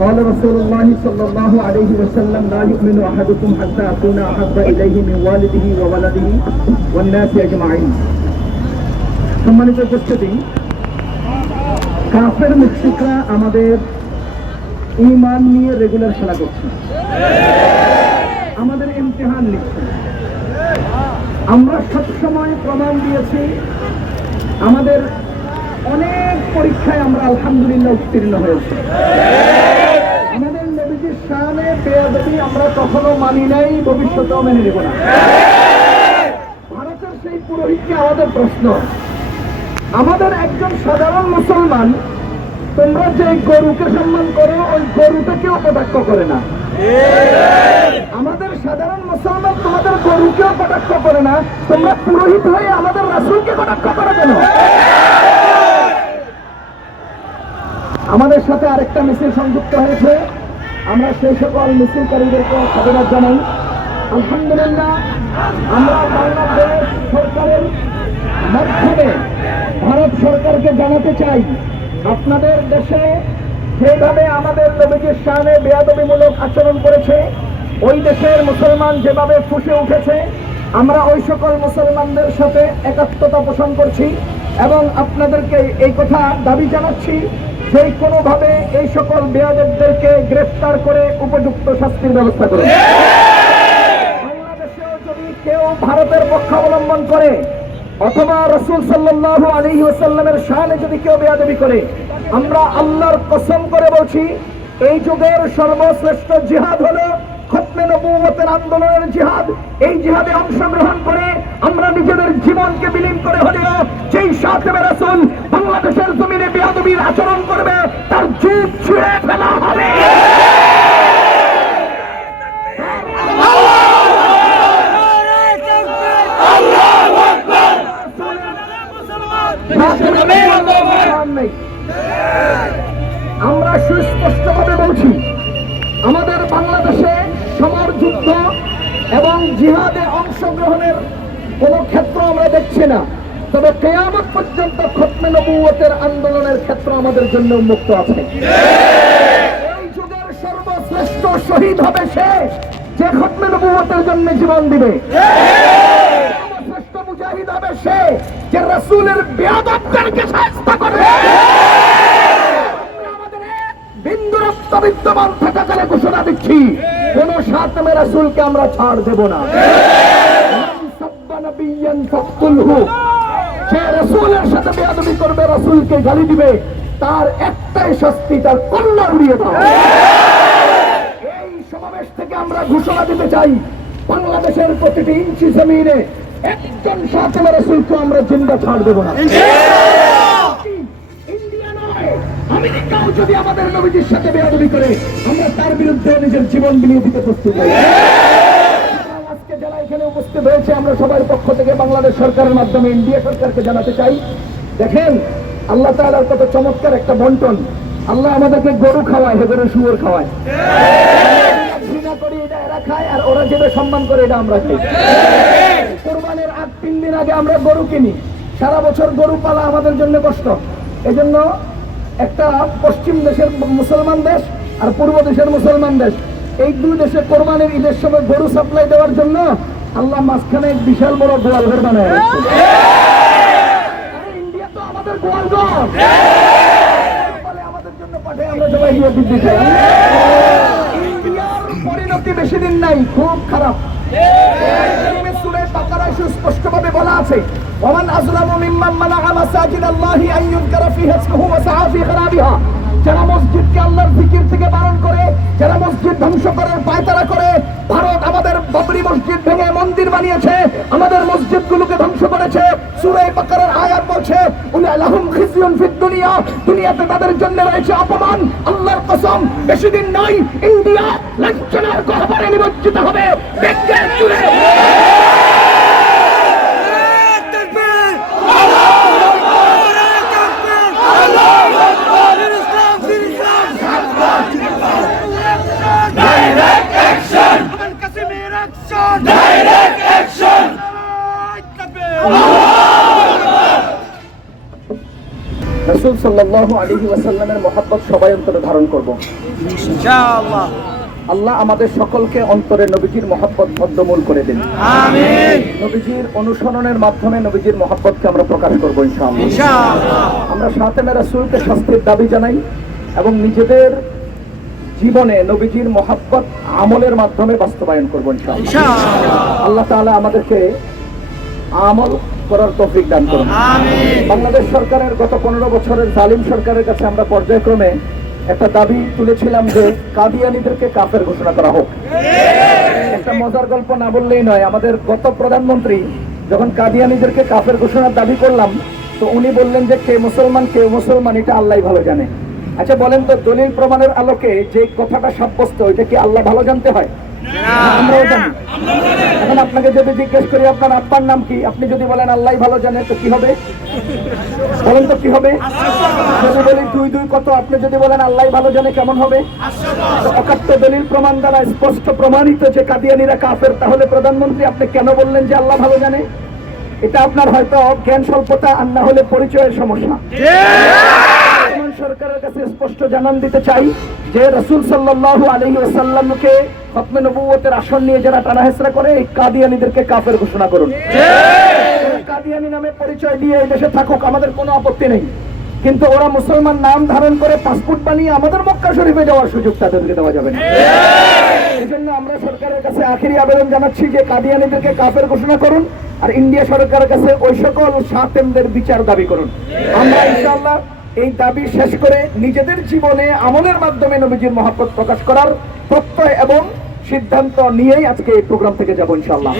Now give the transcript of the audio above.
قال رسول الله صلى الله عليه وسلم لا يؤمن أحدكم حتى أكون أحب إليه من والده وولده والناس أجمعين সম্মানিত উপস্থিতি কাফের মুশরিকরা আমাদের ইমান নিয়ে রেগুলার খেলা করছে আমাদের ইমতিহান নিচ্ছে আমরা সবসময় প্রমাণ দিয়েছি আমাদের অনেক পরীক্ষায় আমরা আলহামদুলিল্লাহ উত্তীর্ণ হয়েছি আমাদের নবীজির সামনে বেয়াদবি আমরা কখনো মানি নাই, ভবিষ্যতেও মেনে নেব না। ভারতের সেই পুরোহিতকে আমাদের প্রশ্ন, আমাদের একজন সাধারণ মুসলমান, তোমরা যে গরুকে সম্মান করো, ওই গরুটাকেও কটাক্ষ করে না। আমাদের সাধারণ মুসলমান তোমাদের গরুকেও কটাক্ষ করে না, তোমরা পুরোহিত হয়ে আমাদের রাসুলকে কটাক্ষ করে কেন? আমাদের সাথে আরেকটা মিছিল সংযুক্ত হয়েছে। আমরা সেই সকল মিছিলকারীদেরকে সাধুবাদ জানাই। আলহামদুলিল্লাহ, আমরা বাংলাদেশ সরকারের মাধ্যমে ভারত সরকারকে জানাতে চাই, আপনাদের দেশে যেভাবে আমাদের নবীজির সামনে বেয়াদবিমূলক আচরণ করেছে, ওই দেশের মুসলমান যেভাবে ফুসে উঠেছে, আমরা ওই সকল মুসলমানদের সাথে একাত্মতা পোষণ করছি এবং আপনাদেরকে এই কথা দাবি জানাচ্ছি যে কোনোভাবে এই সকল বেয়াদবদেরকে গ্রেফতার করে উপযুক্ত শাস্তির ব্যবস্থা যদি কেউ ভারতের পক্ষ অবলম্বন করে, অথবা রসুল সাল্লাল্লাহু আলাইহি ওয়াসাল্লামের শানে যদি কেউ বেয়াদবি করে, আমরা আল্লাহর কসম করে বলছি, এই যুগের সর্বশ্রেষ্ঠ জিহাদ হলো খতমে আন্দোলনের জিহাদ। এই জিহাদে অংশগ্রহণ করে আমরা নিজেদের জীবনকে বিলীন করে হলেও যেই সাথে রাসূল বাংলাদেশের জমিনে বেয়াদবির আচরণ করবে তার জীব ছিঁড়ে ফেলা হবে নেই। আমরা সুস্পষ্টভাবে বলছি, আমাদের বাংলাদেশে সমর যুদ্ধ এবং জিহাদে অংশগ্রহণের কোনো ক্ষেত্র আমরা দেখছি না। তবে কেয়ামত পর্যন্ত খতমে নবুয়তের আন্দোলনের ক্ষেত্র আমাদের জন্য উন্মুক্ত আছে। এই যুগের সর্বশ্রেষ্ঠ শহীদ হবে সে যে খতমে নবুয়তের জন্য জীবন দিবে। সর্বশ্রেষ্ঠ মুজাহিদ হবে সে যে রাসূলের বেয়াদবদেরকে শাস্তি করবে। বিন্দু রক্ত বিদ্যমান থাকাকালে ঘোষণা দিচ্ছি, কোন সাতমে রাসূলকে আমরা ছাড় দেব না। যে রাসূলের সাথে বেয়াদবি করবে, রাসূলকে গালি দিবে, তার একটাই শাস্তি, তার কল্লা উড়িয়ে দাও এই সমাবেশ থেকে আমরা ঘোষণা দিতে চাই, বাংলাদেশের প্রতিটি ইঞ্চি জমিনে একজন সাথে রাসূলকে আমরা জিন্দা ছাড় দেব না আমেরিকাও যদি আমাদের নবীজির সাথে বেয়াদবি করে, আমরা তার বিরুদ্ধে নিজের জীবন বিলিয়ে দিতে প্রস্তুত হই। এখানে উপস্থিত হয়েছে, আমরা সবার পক্ষ থেকে বাংলাদেশ সরকারের মাধ্যমে ইন্ডিয়া সরকারকে জানাতে চাই। দেখেন, আল্লাহ তাআলার কত চমৎকার একটা বন্টন। আল্লাহ আমাদেরকে গরু খাওয়ায় হেবের শুয়োর খাওয়ায়। ঘৃণা করি এটা এরা খায়, আর ওরা যেটা সম্মান করে এটা আমরা খাই। কোরবানের আগ তিন দিন আগে আমরা গরু কিনি। সারা বছর গরু পালা আমাদের জন্য কষ্ট। এজন্য একটা পশ্চিম দেশের মুসলমান দেশ আর পূর্ব দেশের মুসলমান দেশ। এই দুই দেশে কোরবানির ঈদের সময় গরু সাপ্লাই দেওয়ার জন্য আল্লাহ মাঝখানে এক বিশাল বড় গোয়াল ঘর বানায় ইন্ডিয়া তো আমাদের জন্য ইন্ডিয়ার পরিণতি বেশি দিন নাই, খুব খারাপ। সুস্পষ্টভাবে যারা মসজিদকে আল্লাহর জিকির থেকে বারণ করে, যারা মসজিদ ধ্বংস করার পায়তারা করে, ভারত আমাদের বাবরি মসজিদ ভেঙে মন্দির বানিয়েছে, আমাদের মসজিদগুলোকে ধ্বংস করেছে। সূরা আয়াত বলছে দুনিয়াতে তাদের জন্য রয়েছে অপমান। আল্লাহর কসম বেশি দিন নাই ইন্ডিয়া লাঞ্ছনার গহ্বরে নিমজ্জিত হবে। বিজ্ঞান জুড়ে রসুল সাল্লাল্লাহু আলাইহি ওয়াসাল্লামের মহাব্বত সবাই অন্তরে ধারণ করব। আল্লাহ আমাদের সকলকে অন্তরে নবীজির মহাব্বত বদ্ধমূল করে দিন। নবীজির অনুসরণের মাধ্যমে নবীজির মহাব্বতকে আমরা প্রকাশ করব ইনশাআল্লাহ। আমরা সাতেমে রাসূলকে শাস্তির দাবি জানাই এবং নিজেদের জীবনে নবীজির মহাব্বত আমলের মাধ্যমে বাস্তবায়ন করব ইনশাআল্লাহ। ইনশাআল্লাহ। আল্লাহ তাআলা আমাদেরকে আমল করার তৌফিক দান করুন। বাংলাদেশ সরকারের গত পনেরো বছরের জালিম সরকারের কাছে আমরা পর্যায়ক্রমে একটা দাবি তুলেছিলাম যে কাদিয়ানিদেরকে কাফের ঘোষণা করা হোক। একটা মজার গল্প না বললেই নয় আমাদের গত প্রধানমন্ত্রী যখন কাদিয়ানিদেরকে কাফের ঘোষণার দাবি করলাম তো উনি বললেন যে কে মুসলমান কে মুসলমান এটা আল্লাহ ভালো জানে। আচ্ছা বলেন তো দলিল প্রমাণের আলোকে যে কথাটা সাব্যস্ত ওইটা কি আল্লাহ ভালো জানতে হয়? জানি এখন আপনাকে যদি জিজ্ঞেস করি আপনার আব্বার নাম কি? আপনি যদি বলেন আল্লাহ ভালো জানে তো কি হবে? বলেন তো কি হবে? যদি বলি দুই দুই কত? আপনি যদি বলেন আল্লাহ ভালো জানে কেমন হবে? অকাত্য দলিল প্রমাণ দ্বারা স্পষ্ট প্রমাণিত যে কাদিয়ানিরা কাফের তাহলে প্রধানমন্ত্রী আপনি কেন বললেন যে আল্লাহ ভালো জানে? এটা আপনার হয়তো জ্ঞান স্বল্পতা আর না হলে পরিচয়ের সমস্যা। সরকারের কাছে স্পষ্ট জানান দিতে চাই যে রসুল সাল্লাল্লাহু আলাইহি ওয়াসাল্লামকে খতমে নবুয়তের আসন নিয়ে যারা টানাহেসরা করে এই কাদিয়ানিদেরকে কাফের ঘোষণা করুন। কাদিয়ানি নামে পরিচয় দিয়ে এই দেশে থাকুক আমাদের কোনো আপত্তি নেই। কিন্তু ওরা মুসলমান নাম ধারণ করে পাসপোর্ট বানিয়ে আমাদের মক্কা শরীফে যাওয়ার সুযোগ তাদেরকে দেওয়া যাবে না। এই জন্য আমরা সরকারের কাছে আখেরি আবেদন জানাচ্ছি যে কাদিয়ানিদেরকে কাফের ঘোষণা করুন আর ইন্ডিয়া সরকারের কাছে ওই সকল সাতেমদের বিচার দাবি করুন। আমরা ইনশাআল্লাহ এই দাবি শেষ করে নিজেদের জীবনে আমলের মাধ্যমে নবীজির মহাপত প্রকাশ করার প্রত্যয় এবং সিদ্ধান্ত নিয়েই আজকে এই প্রোগ্রাম থেকে যাব ইনশাআল্লাহ।